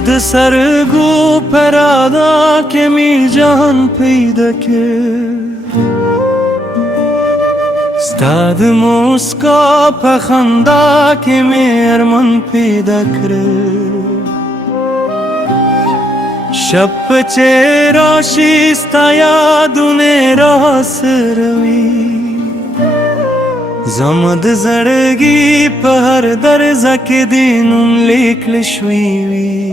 ستاد سرگو پرادا که می جان پیدا کرد ستاد مسکا پخندا که می ارمان پیدا کرد شب پچه راشی ستا یادونه راس روی زمد زړګي په هر درزه کې دینم لیکل شوي وي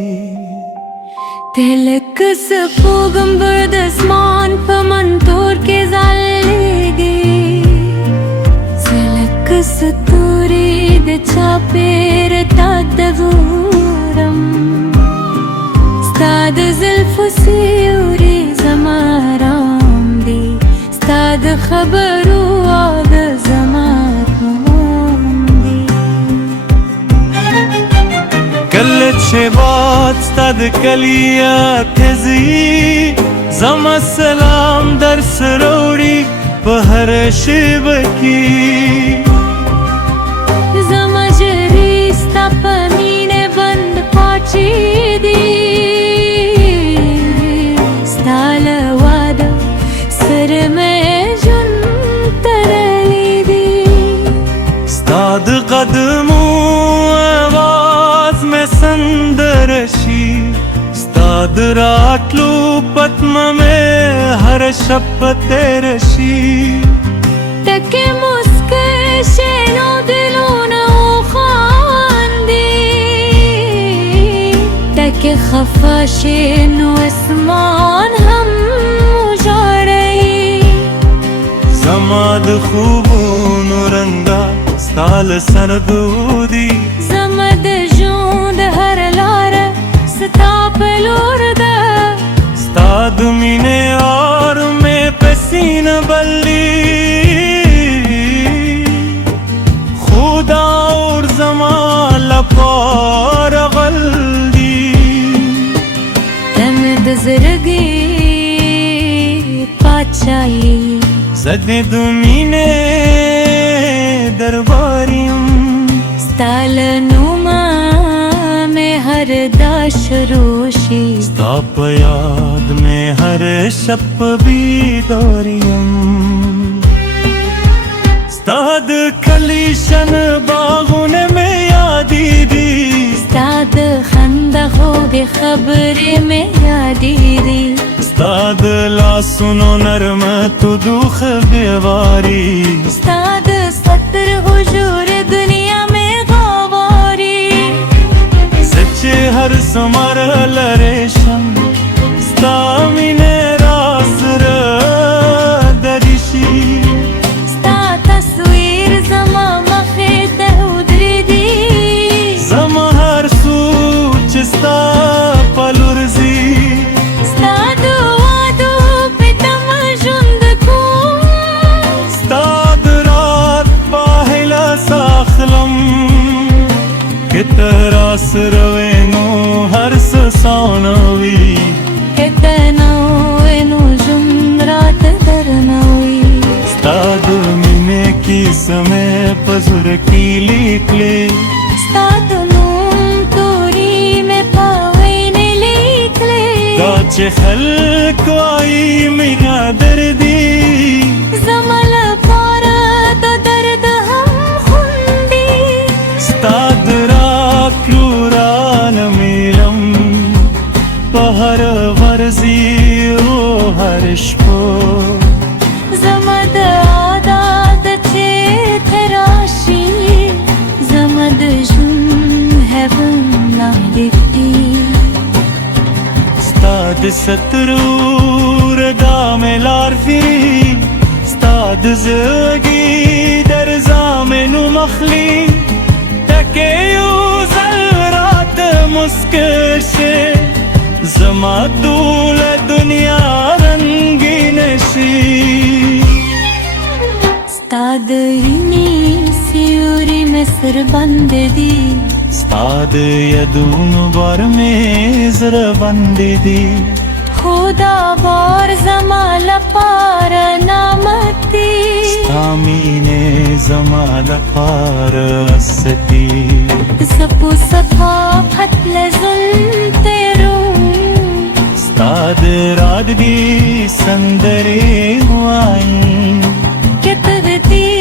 تلک سپوږمبر د اسمان په منتور کې ځلېږي زلک ستوري د چاپېر تا د ګورم ستا د زلفو سیوري زما رام دي ستا د خبرو عادت زما کله چې باد ستا د کلیات ځي زما سلام در سره وړي په هر شیبه کې زما ژړې ستا په مینې بند پاچې دي ستا له واده سره مې ژوند تړلی دي ستا د قدمو سندرشی ستا د راتلو پتمه مې هر شب په تیرشي ټکې مسکې شي نو دلونه وخاندي ټکې خفه شي نو اسمان هم وژاړي زما د خوبونو رنګه ستا له سرګو دي زما د ژوند هر لاره ستا په لور ده ستا د مینې اور مې په سینه بلي خدا اور زما لپاره غل دي ته مې د زړګي پاچایي زه د مینې دربار یم ستا له نومه مې هر دا شروع شي ستا په یاد مې هر شب په بیدار یم ستا د کلي شن باغونه مې یادېږي ستا د خندا خوږې خبرې مې یادېږي ستا د لاسونو نرمه تودوخ بېواري ستا د سترګو ژور دنیا مې غواړي زه چې هر ثمر لرې شم ستا مینې راسره درشي ستا تصویر زما مخې ته ودرېږي زما هر سوچ چې ستا په لور ځي ستا د وعدو په تمه ژوند کوم ستا د رات په هیله ساخلم که ته راسره وې نو هر څه سانه وي که ته نه وې نو ژوند راته درنه وي ستا د مینې کیسه مې په زړه کې لیکلې ستا د نوم توري مې په وینې لیکلې دا چې خلک وایي مینه دردي زما لپاره د درد هم خوندي ستا د راکلو رانمیلم په هر ورځي او هر شپو زما د عادت چې ته راشي زما د ژوند heaven لاندې ستا د سترو رګا مې لار فری ستا د زړګي درزا مې نوم اخلي ټکې یو ځل راته مسکه شي زما ټوله دنیا رنګین شي ستا د وینې سیوري مې سر باندې دي ستا د یادونو بار مې زړه باندې دي خدا بار زما لپاره نعمت دي ستاميني زمال فارستي زبو صفافت لزن تیرو ستاد راد دي سندري واين كتغدي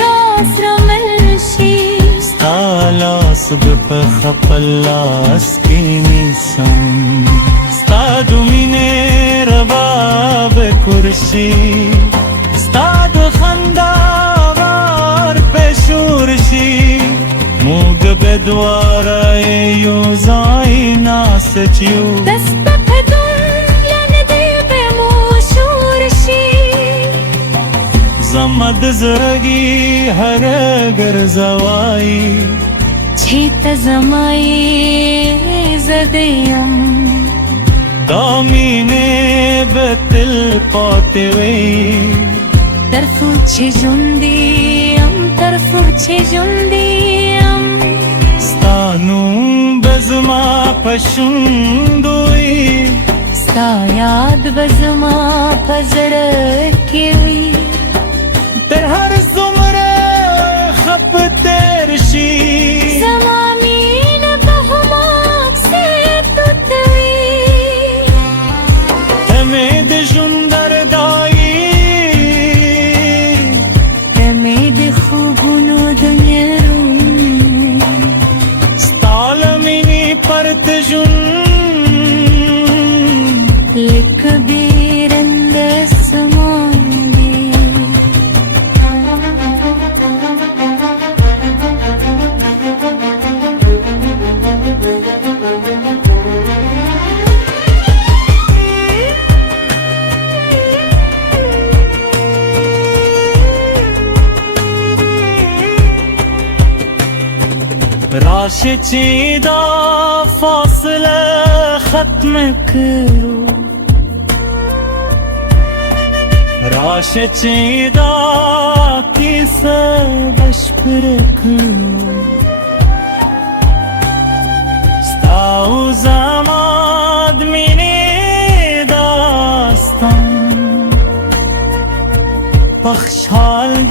راس رملشي ستالاس بخپلاس کی نیسم ستاد مینه رباب کرشی ستاد خنداوار پشورشی موگ بدواره یوزای ناسچیو دست پدون لندی بموشورشي زمد زرگی هر گرزوائی چیت زمائی زدیم دامینه بتل پاتوی طرفو چه جندیم طرفو چه جندیم ستانو بزما پشندوی ستا یاد بزما پزړه کې وي در هر زمره خپ تیر شي زما مینه په هماغ سې توتوي تمه د ژوند دردایي ته مې د خوبونو دنیا رومي ستا له مینې پرت ژوند لکه بیرنده سمان دی راشه چی دا فاصله ختم کرو راشه چی دا کیسه بشپر کرو ستاو زماد مینی داستان پخشال